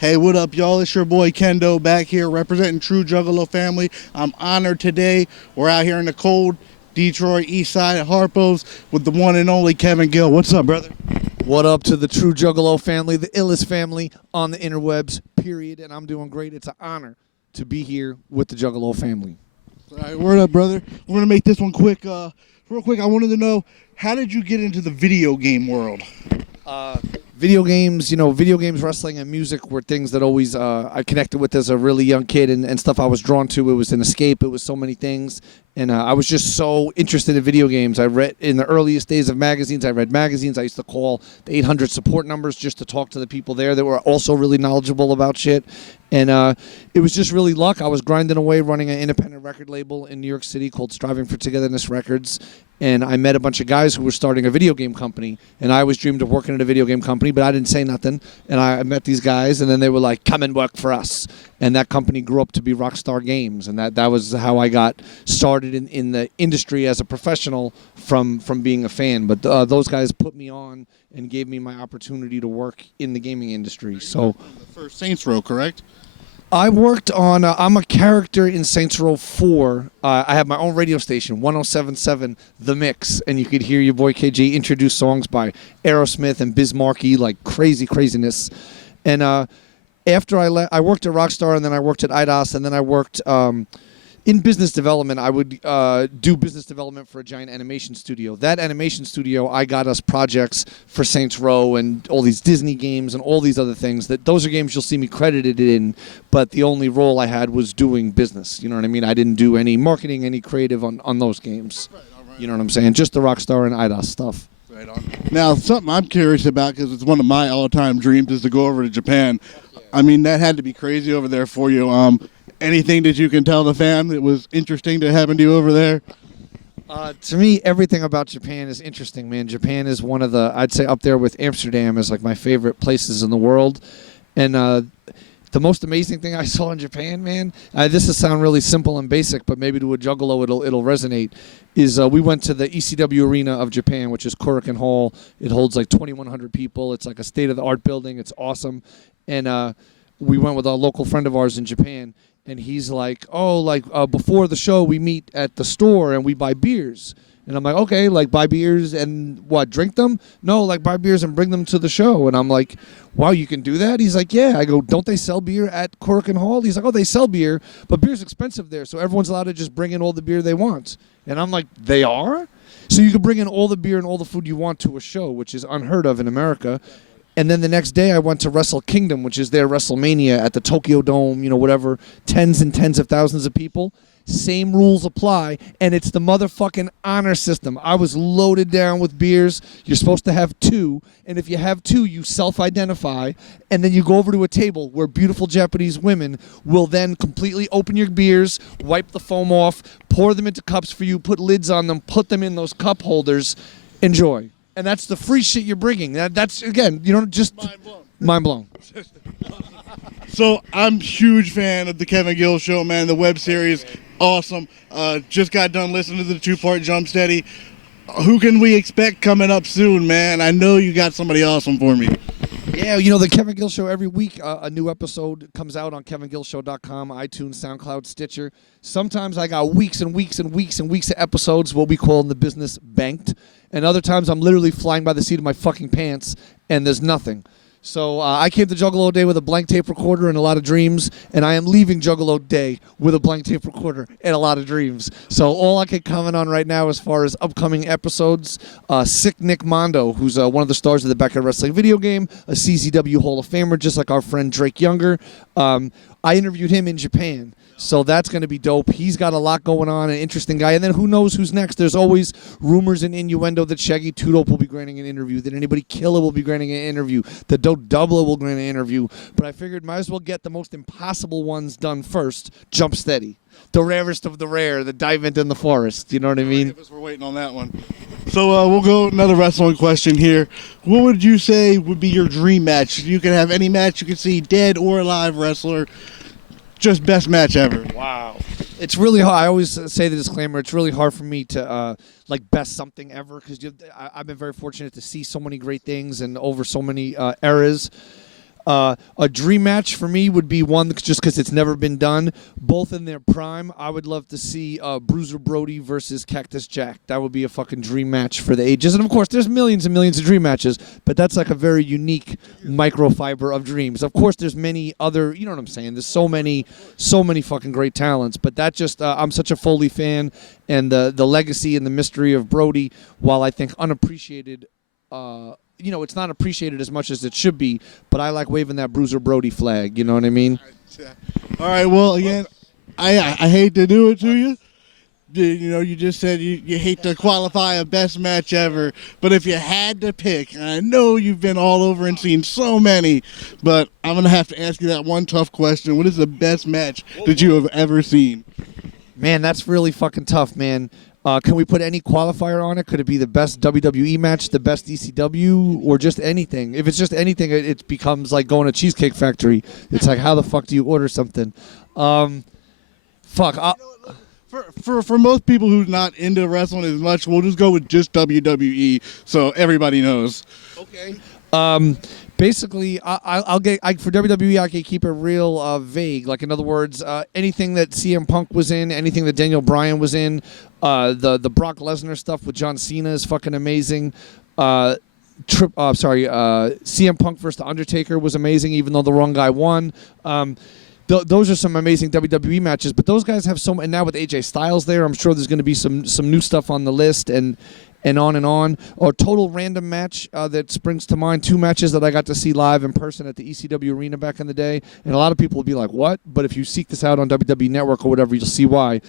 Hey, what up, y'all? It's your boy Kendo back here representing True Juggalo family. I'm honored today. We're out here in the cold Detroit East Side at Harpo's with the one and only Kevin Gill. What's up, brother? What up to the True Juggalo family, the illest family on the interwebs, period. And I'm doing great. It's an honor to be here with the Juggalo family. All right, word up, brother. We're going to make this one quick. Real quick, I wanted to know, how did you get into the video game world? Video games, video games, wrestling, and music were things that always I connected with as a really young kid and stuff I was drawn to. It was an escape. It was so many things. And I was just so interested in video games. I read in the earliest days of magazines. I read magazines. I used to call the 800 support numbers just to talk to the people there that were also really knowledgeable about shit. And it was just really luck. I was grinding away running an independent record label in New York City called Striving for Togetherness Records. And I met a bunch of guys who were starting a video game company. And I always dreamed of working at a video game company, but I didn't say nothing. And I met these guys, and then they were like, come and work for us. And that company grew up to be Rockstar Games. And that was how I got started in the industry as a professional from being a fan. But those guys put me on and gave me my opportunity to work in the gaming industry. So The first Saints Row, correct? I worked on, I'm a character in Saints Row 4. I have my own radio station, 107.7 The Mix, and you could hear your boy KG introduce songs by Aerosmith and Biz Markie, like craziness. And after I left, I worked at Rockstar, and then I worked at IDOS, and then I worked in business development. I would do business development for a giant animation studio. That animation studio, I got us projects for Saints Row and all these Disney games and all these other things. Those are games you'll see me credited in, but the only role I had was doing business. You know what I mean? I didn't do any marketing, any creative on those games. Right. You know what I'm saying? Just the Rockstar and IDOS stuff. Right on. Now, something I'm curious about, because it's one of my all-time dreams, is to go over to Japan. I mean, that had to be crazy over there for you. Anything that you can tell the fam that was interesting to happen to you over there? To me, everything about Japan is interesting, man. Japan is one of the, I'd say up there with Amsterdam, is like my favorite places in the world. And the most amazing thing I saw in Japan, man, this will sound really simple and basic, but maybe to a juggalo it'll resonate, is we went to the ECW Arena of Japan, which is Korakuen Hall. It holds like 2,100 people. It's like a state-of-the-art building. It's awesome. And we went with a local friend of ours in Japan. And he's like, before the show, we meet at the store and we buy beers. And I'm like, okay, like buy beers and what, drink them? No, like buy beers and bring them to the show. And I'm like, wow, you can do that? He's like, yeah. I go, don't they sell beer at Korakuen Hall? He's like, oh, they sell beer, but beer's expensive there. So everyone's allowed to just bring in all the beer they want. And I'm like, they are? So you can bring in all the beer and all the food you want to a show, which is unheard of in America. And then the next day I went to Wrestle Kingdom, which is their WrestleMania at the Tokyo Dome, whatever, tens and tens of thousands of people. Same rules apply, and it's the motherfucking honor system. I was loaded down with beers. You're supposed to have two, and if you have two, you self-identify, and then you go over to a table where beautiful Japanese women will then completely open your beers, wipe the foam off, pour them into cups for you, put lids on them, put them in those cup holders. Enjoy. And that's the free shit you're bringing. That's, again, just... Mind blown. So, I'm a huge fan of the Kevin Gill Show, man. The web series, awesome. Just got done listening to the two-part Jump Steady. Who can we expect coming up soon, man? I know you got somebody awesome for me. Yeah, the Kevin Gill Show, every week a new episode comes out on KevinGillShow.com, iTunes, SoundCloud, Stitcher. Sometimes I got weeks and weeks and weeks and weeks of episodes, what we call in the business banked. And other times I'm literally flying by the seat of my fucking pants and there's nothing. So I came to Juggalo Day with a blank tape recorder and a lot of dreams, and I am leaving Juggalo Day with a blank tape recorder and a lot of dreams. So all I can comment on right now as far as upcoming episodes, Sick Nick Mondo, who's one of the stars of the Backyard Wrestling video game, a CZW Hall of Famer, just like our friend Drake Younger. I interviewed him in Japan. So that's going to be dope. He's got a lot going on, an interesting guy. And then who knows who's next? There's always rumors and innuendo that Shaggy Two Dope will be granting an interview, that Anybody Killer will be granting an interview, that Dope Doubler will grant an interview. But I figured might as well get the most impossible ones done first. Jump Steady. The rarest of the rare, the dive into in the forest. You know what I mean? We're waiting on that one. So we'll go another wrestling question here. What would you say would be your dream match? You can have any match you can see, dead or alive wrestler. Just best match ever. Wow. It's really hard. I always say the disclaimer, it's really hard for me to best something ever, because I've been very fortunate to see so many great things and over so many eras. A dream match for me would be one just because it's never been done. Both in their prime, I would love to see Bruiser Brody versus Cactus Jack. That would be a fucking dream match for the ages. And of course, there's millions and millions of dream matches, but that's like a very unique microfiber of dreams. Of course, there's many other, you know what I'm saying? There's so many fucking great talents, but that just, I'm such a Foley fan, and the legacy and the mystery of Brody, while I think unappreciated, it's not appreciated as much as it should be, but I like waving that Bruiser Brody flag, you know what I mean? All right, well, again, I hate to do it to you. You just said you hate to qualify a best match ever, but if you had to pick, and I know you've been all over and seen so many, but I'm going to have to ask you that one tough question. What is the best match that you have ever seen? Man, that's really fucking tough, man. Can we put any qualifier on it? Could it be the best WWE match, the best ECW, or just anything? If it's just anything, it becomes like going to Cheesecake Factory. It's like, how the fuck do you order something? For most people who's not into wrestling as much, we'll just go with just WWE, so everybody knows. Okay. Basically, I'll get for WWE. I can keep it real vague. Like, in other words, anything that CM Punk was in, anything that Daniel Bryan was in, the Brock Lesnar stuff with John Cena is fucking amazing. CM Punk versus The Undertaker was amazing, even though the wrong guy won. Those are some amazing WWE matches, but those guys have and now with AJ Styles there, I'm sure there's going to be some new stuff on the list, and on and on. Or total random match that springs to mind, 2 matches that I got to see live in person at the ECW Arena back in the day, and a lot of people will be like, what? But if you seek this out on WWE Network or whatever, you'll see why.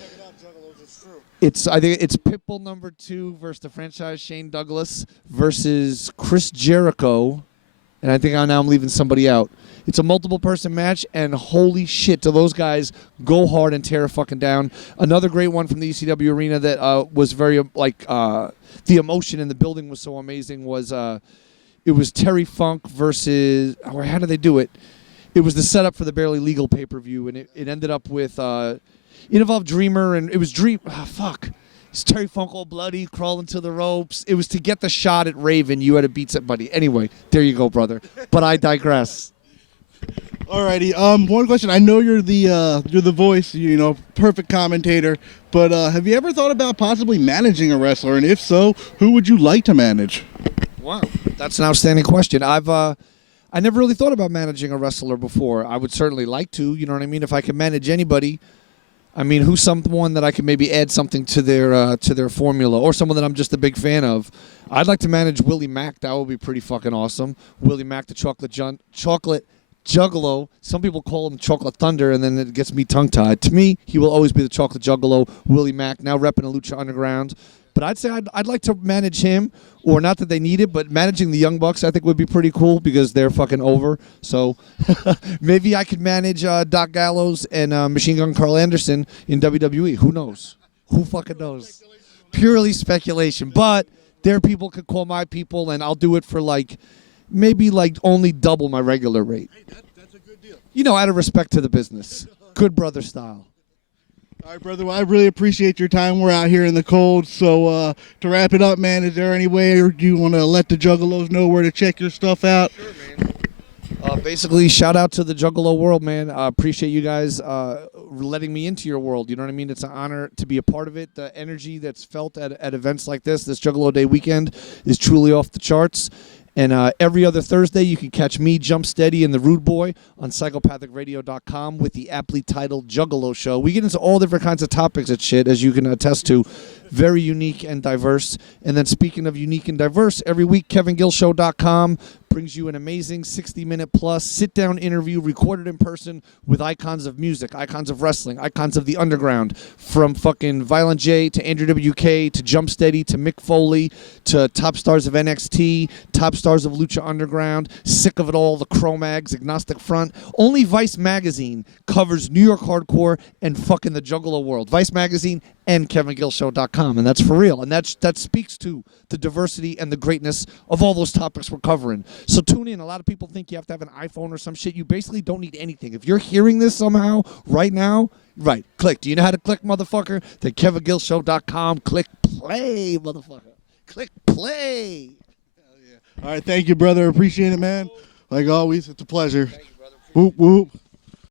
I think it's Pitbull #2 versus the franchise Shane Douglas versus Chris Jericho, and I think I'm leaving somebody out. It's a multiple-person match, and holy shit, do those guys go hard and tear a fucking down. Another great one from the ECW Arena that was very, the emotion in the building was so amazing was it was Terry Funk versus, how did they do it? It was the setup for the Barely Legal pay-per-view, and it ended up with, it involved Dreamer, and it was It's Terry Funk all bloody, crawling to the ropes. It was to get the shot at Raven. You had to beat somebody. Anyway, there you go, brother. But I digress. Alrighty. One question. I know you're the voice, perfect commentator. But have you ever thought about possibly managing a wrestler? And if so, who would you like to manage? Wow, that's an outstanding question. I never really thought about managing a wrestler before. I would certainly like to. You know what I mean? If I could manage anybody, I mean, who's someone that I can maybe add something to their formula, or someone that I'm just a big fan of? I'd like to manage Willie Mack. That would be pretty fucking awesome. Willie Mack, the chocolate Juggalo. Some people call him Chocolate Thunder, and then it gets me tongue-tied. To me, he will always be the Chocolate Juggalo. Willie Mack, now repping a Lucha Underground. But I'd say I'd like to manage him, or not that they need it, but managing the Young Bucks I think would be pretty cool because they're fucking over. So maybe I could manage Doc Gallows and Machine Gun Carl Anderson in WWE. Who knows? Who fucking knows? Purely speculation. But their people could call my people, and I'll do it for maybe only double my regular rate. Hey, that's a good deal. Out of respect to the business. Good brother style. All right, brother. Well, I really appreciate your time. We're out here in the cold. So to wrap it up, man, is there any way you want to let the Juggalos know where to check your stuff out? Sure, man. Basically, shout out to the Juggalo world, man. I appreciate you guys letting me into your world. You know what I mean? It's an honor to be a part of it. The energy that's felt at events like this Juggalo Day weekend, is truly off the charts. And every other Thursday, you can catch me, Jump Steady, and the Rude Boy on psychopathicradio.com with the aptly titled Juggalo Show. We get into all different kinds of topics and shit, as you can attest to. Very unique and diverse. And then speaking of unique and diverse, every week, KevinGillShow.com brings you an amazing 60-minute plus sit-down interview recorded in person with icons of music, icons of wrestling, icons of the underground, from fucking Violent J to Andrew WK to Jump Steady to Mick Foley to top stars of NXT, top stars of Lucha Underground, sick of it all, the Cro-Mags, Agnostic Front. Only Vice Magazine covers New York hardcore and fucking the Juggalo world. Vice Magazine and KevinGillShow.com, and that's for real. And that speaks to the diversity and the greatness of all those topics we're covering. So tune in. A lot of people think you have to have an iPhone or some shit. You basically don't need anything. If you're hearing this somehow right now, right, click. Do you know how to click, motherfucker? Then KevinGillShow.com. Click play, motherfucker. Click play. Hell yeah. All right, thank you, brother. Appreciate it, man. Like always, it's a pleasure. Whoop, whoop.